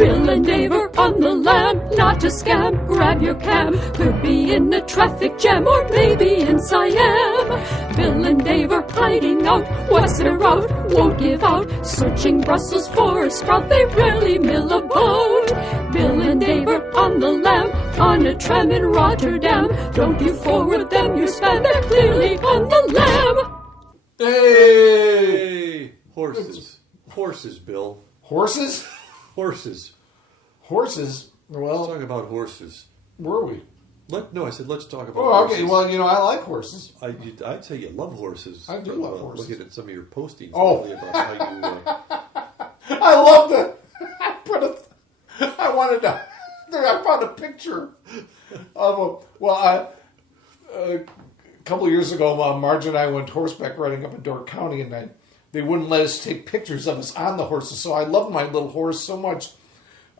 Bill and Dave are on the lam, not a scam. Grab your cam, could be in a traffic jam or maybe in Siam. Bill and Dave are hiding out, what's their route? Won't give out, searching Brussels for a sprout. They rarely mill a boat. Bill and Dave are on the lam, on a tram in Rotterdam. Don't you forward them your spam, they're clearly on the lam. Hey! Horses, Bill. Horses? Horses. Horses? Let's Well, talk about horses. were we? No, I said let's talk about Oh, horses. okay. Well, I like horses. I'd say you love horses. I do love horses. Looking at some of your postings Oh. lately about how you... I love that. I found a picture of a couple of years ago, Marge and I went horseback riding up in Door County, and they wouldn't let us take pictures of us on the horses. So I loved my little horse so much.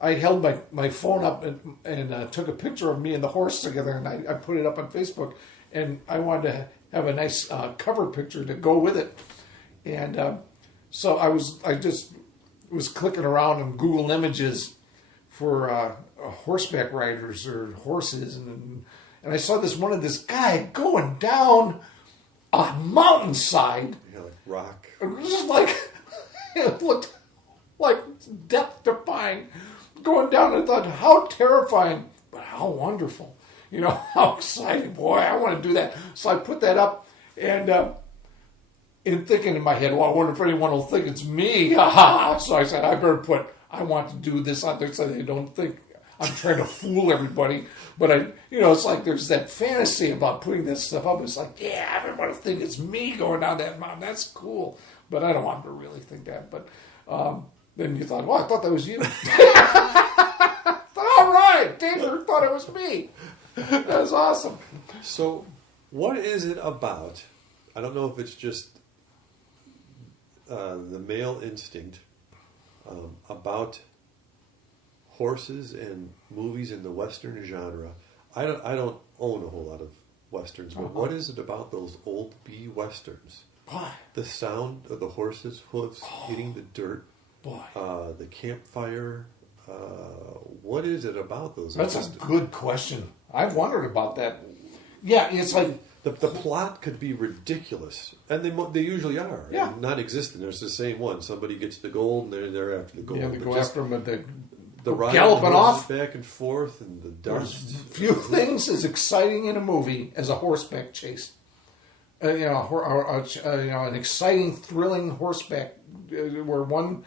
I held my phone up and took a picture of me and the horse together, and I put it up on Facebook. And I wanted to have a nice cover picture to go with it. And so I just was clicking around on Google Images for horseback riders or horses, and I saw this guy going down a mountainside. Yeah, like rock. It was just like, it looked like death-defying. Going down, I thought, how terrifying, but how wonderful. How exciting. Boy, I want to do that. So I put that up, and in thinking in my head, well, I wonder if anyone will think it's me. So I said, I better I want to do this on there so they don't think I'm trying to fool everybody. But it's like there's that fantasy about putting this stuff up. It's like, yeah, everybody will think it's me going down that mountain. That's cool. But I don't want them to really think that. But then you thought, well, I thought that was you. All right, Taylor thought it was me. That was awesome. So, what is it about? I don't know if it's just the male instinct about horses and movies in the Western genre. I don't own a whole lot of Westerns, but what is it about those old B Westerns? Why? The sound of the horses' hooves hitting the dirt. Boy. The campfire. What is it about those? That's a good question. I've wondered about that. Yeah, it's like the plot could be ridiculous, and they usually are. Yeah. Non-existent. There's the same one. Somebody gets the gold, and they're after the gold. they But go just after them, but the ride galloping off. back and forth, and the dust. Few things as exciting in a movie as a horseback chase. An exciting, thrilling horseback where one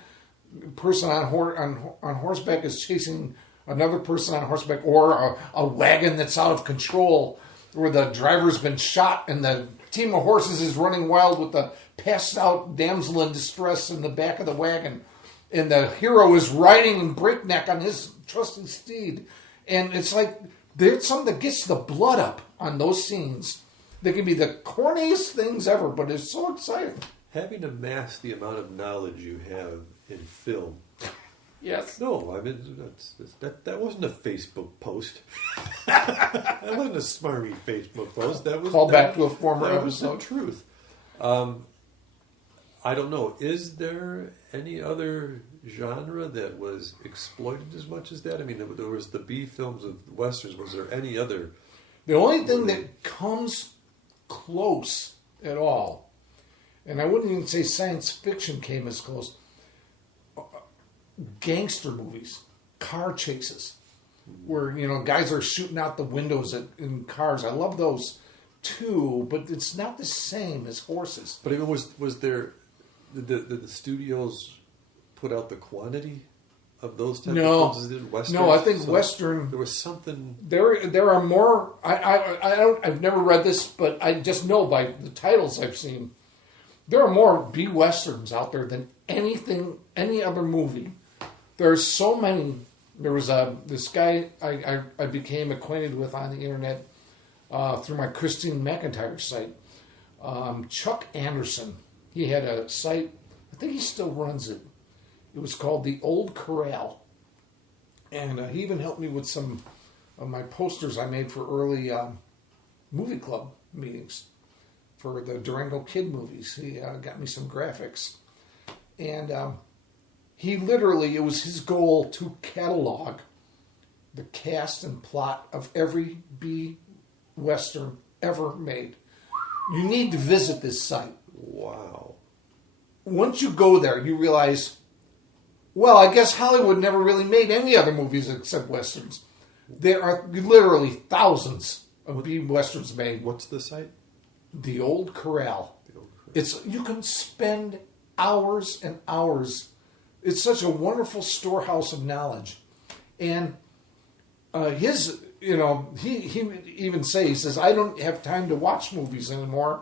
person on horseback is chasing another person on horseback, or a wagon that's out of control where the driver's been shot and the team of horses is running wild with the passed out damsel in distress in the back of the wagon, and the hero is riding in breakneck on his trusty steed. And it's like there's something that gets the blood up on those scenes. They can be the corniest things ever, but it's so exciting. Having amassed the amount of knowledge you have in film. Yes. No, I mean, that wasn't a Facebook post. That wasn't a smarmy Facebook post. That was Back to a former that was the episode. truth. I don't know. Is there any other genre that was exploited as much as that? I mean, there was the B films of Westerns. Was there any other? The only thing that comes close at all, and I wouldn't even say science fiction came as close, gangster movies, car chases, where guys are shooting out the windows in cars. I love those too, but it's not the same as horses. But even was there the studios put out the quantity of those type of films as they did Westerns? No, I think Western. There was something. There are more. I've never read this, but I just know by the titles I've seen. There are more B Westerns out there than any other movie. There's so many. There was this guy I became acquainted with on the internet through my Christine McIntyre site, Chuck Anderson. He had a site. I think he still runs it. It was called The Old Corral, and he even helped me with some of my posters I made for early movie club meetings for the Durango Kid movies. He got me some graphics, and it was his goal to catalog the cast and plot of every B Western ever made. You need to visit this site. Wow. Once you go there, you realize, well, I guess Hollywood never really made any other movies except Westerns. There are literally thousands of B Westerns made. What's the site? The Old Corral. You can spend hours and hours. It's such a wonderful storehouse of knowledge. And he would even say, he says, I don't have time to watch movies anymore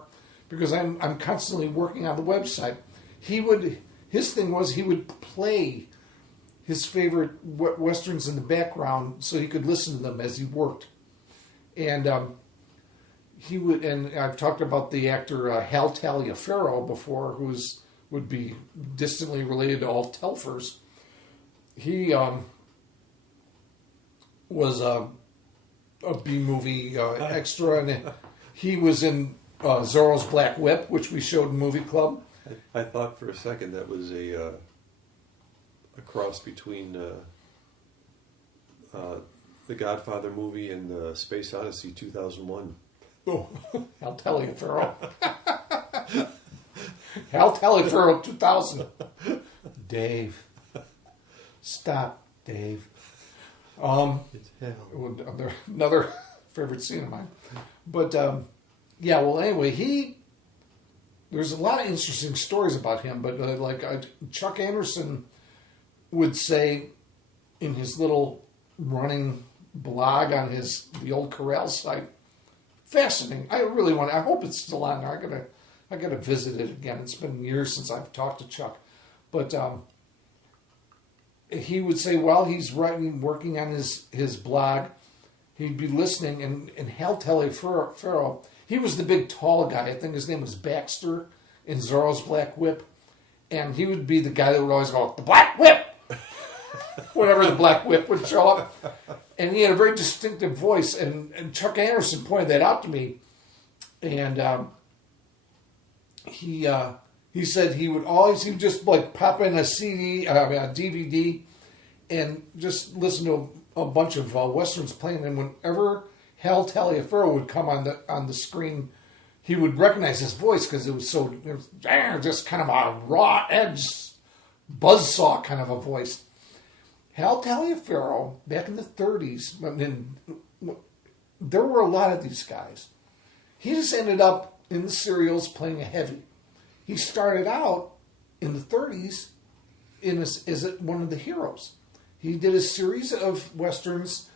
because I'm constantly working on the website. His thing was he would play his favorite Westerns in the background so he could listen to them as he worked. And and I've talked about the actor Hal Taliaferro before, would be distantly related to all Telfers. He was a B-movie extra, and he was in Zorro's Black Whip, which we showed in Movie Club. I thought for a second that was a cross between the Godfather movie and the Space Odyssey 2001. Oh, Hal Taliaferro. Hal Taliaferro 2000. Dave. Stop, Dave. It's hell. Another favorite scene of mine. But, anyway, there's a lot of interesting stories about him, but Chuck Anderson would say in his little running blog on the Old Corral site, fascinating. I hope it's still on there. I gotta visit it again. It's been years since I've talked to Chuck. But he would say while he's working on his blog, he'd be listening, and Hal Taliaferro, he was the big tall guy. I think his name was Baxter in Zorro's Black Whip. And he would be the guy that would always go, the Black Whip! Whenever the Black Whip would show up. And he had a very distinctive voice. And Chuck Anderson pointed that out to me. And he said he would just like pop in a DVD, and just listen to a bunch of Westerns playing. And whenever Hal Taliaferro would come on the screen, he would recognize his voice because it was just kind of a raw edge, buzzsaw kind of a voice. Hal Taliaferro, back in the 30s, there were a lot of these guys. He just ended up in the serials playing a heavy. He started out in the 30s as one of the heroes. He did a series of Westerns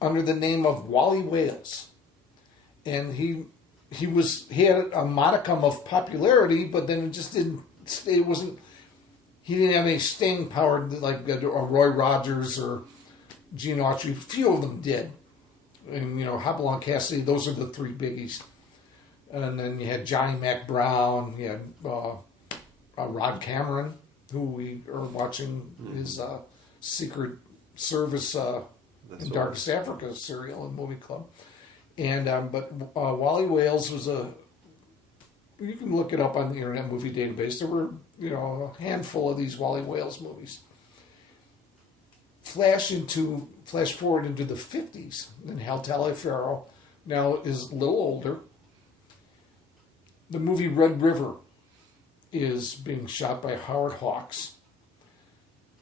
under the name of Wally Wales. And he had a modicum of popularity, but then it just didn't stay. He didn't have any staying power like Roy Rogers or Gene Autry. Few of them did. And, Hopalong Cassidy, those are the three biggies. And then you had Johnny Mac Brown. You had Rod Cameron, who we are watching his Secret Service in Darkest Africa serial in Movie Club. And but Wally Wales was you can look it up on the Internet Movie Database. There were, a handful of these Wally Wales movies. Flash forward into the 50s, and Hal Taliaferro now is a little older. The movie Red River is being shot by Howard Hawks.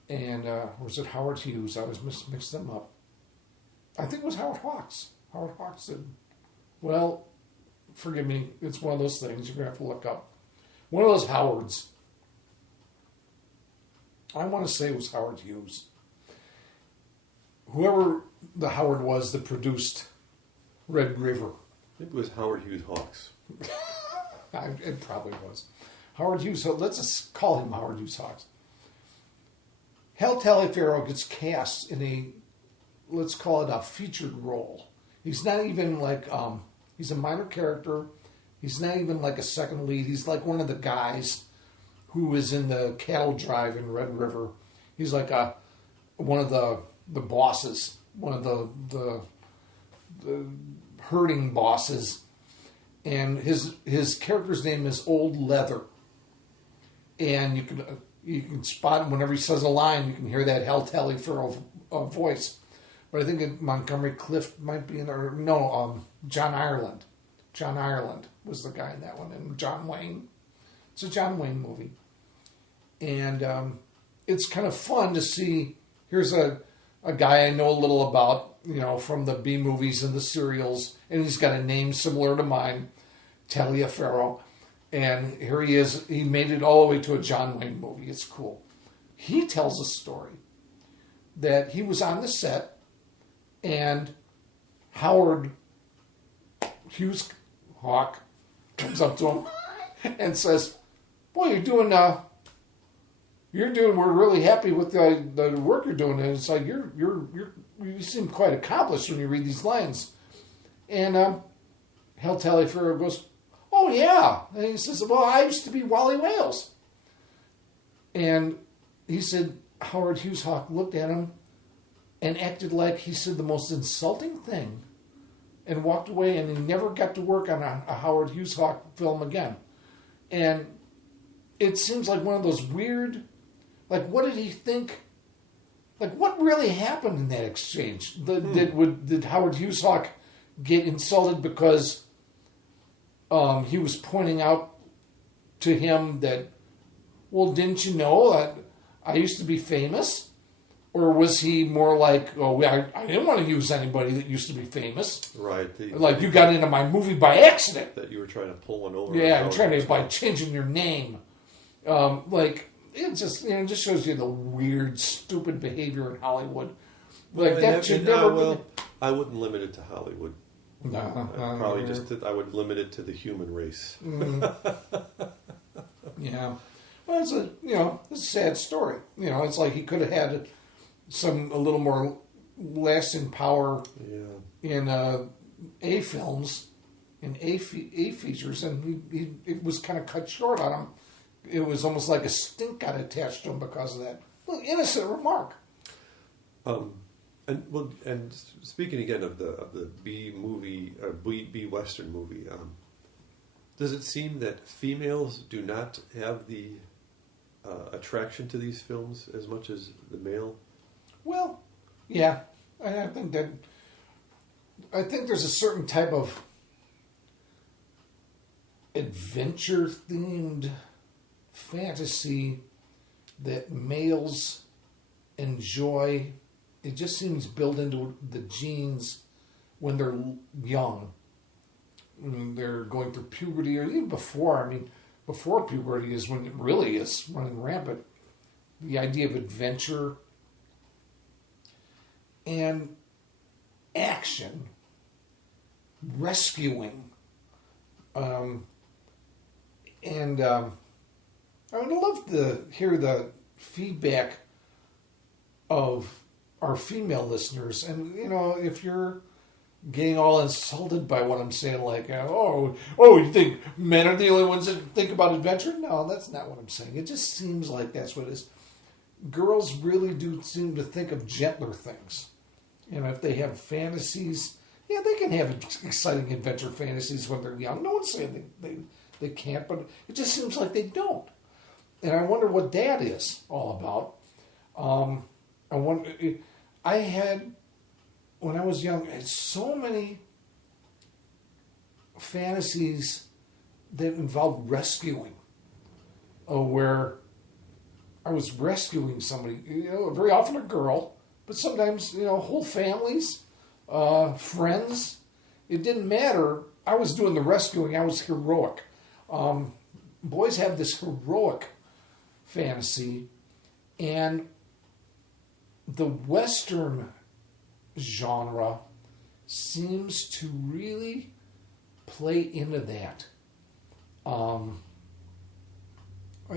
And, or was it Howard Hughes? I always mixed them up. I think it was Howard Hawks. Howard Hawks did. Well, forgive me. It's one of those things you're going to have to look up. One of those Howards. I want to say it was Howard Hughes. Whoever the Howard was that produced Red River. It was Howard Hughes Hawks. It probably was. Howard Hughes. So let's just call him Howard Hughes Hawks. Hal Taliaferro gets cast in let's call it a featured role. He's not even he's a minor character. He's not even like a second lead. He's like one of the guys who is in the cattle drive in Red River. He's like one of the bosses, one of the herding bosses. And his character's name is Old Leather. And you can spot him whenever he says a line. You can hear that Hal Taliaferro voice. But I think Montgomery Clift might be in there. No, John Ireland. John Ireland was the guy in that one, and John Wayne. It's a John Wayne movie, and it's kind of fun to see. Here's a guy I know a little about, from the B movies and the serials, and he's got a name similar to mine, Taliaferro. And here he is. He made it all the way to a John Wayne movie. It's cool. He tells a story that he was on the set, and Howard Hughes Hawk comes up to him and says, "Boy, we're really happy with the work you're doing." And it's like, you seem quite accomplished when you read these lines. And Hal Taliaferro goes, "Oh, yeah." And he says, "Well, I used to be Wally Wales." And he said, Howard Hughes Hawk looked at him and acted like he said the most insulting thing and walked away, and he never got to work on a Howard Hughes Hawk film again. And it seems like one of those weird, like, what did he think? Like, what really happened in that exchange? Did Howard Hughes Hawk get insulted because he was pointing out to him that, well, didn't you know that I used to be famous? Or was he more like, oh, I didn't want to use anybody that used to be famous. Right. Like, you got into my movie by accident. That you were trying to pull one over. Yeah, I'm trying to, by changing your name. It just shows you the weird, stupid behavior in Hollywood. Like, that should never be. I wouldn't limit it to Hollywood. No, I would limit it to the human race. Yeah. Well, it's a sad story. It's like he could have had a little more lasting power in A films, in A features, and it was kind of cut short on him. It was almost like a stink got attached to him because of that. Well, innocent remark. And speaking again of the B movie, B Western movie, does it seem that females do not have the attraction to these films as much as the male? Well, yeah, I think there's a certain type of adventure-themed fantasy that males enjoy. It just seems built into the genes when they're young. When they're going through puberty, or even before. I mean, before puberty is when it really is running rampant. The idea of adventure and action, rescuing, I would love to hear the feedback of our female listeners. And, if you're getting all insulted by what I'm saying, like, you think men are the only ones that think about adventure? No, that's not what I'm saying. It just seems like that's what it is. Girls really do seem to think of gentler things. If they have fantasies, yeah, they can have exciting adventure fantasies when they're young. No one's saying they can't, but it just seems like they don't. And I wonder what that is all about. When I was young, I had so many fantasies that involved rescuing, where I was rescuing somebody, very often a girl, but sometimes, whole families, friends. It didn't matter. I was doing the rescuing. I was heroic. Boys have this heroic fantasy, and the Western genre seems to really play into that. I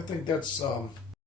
think that's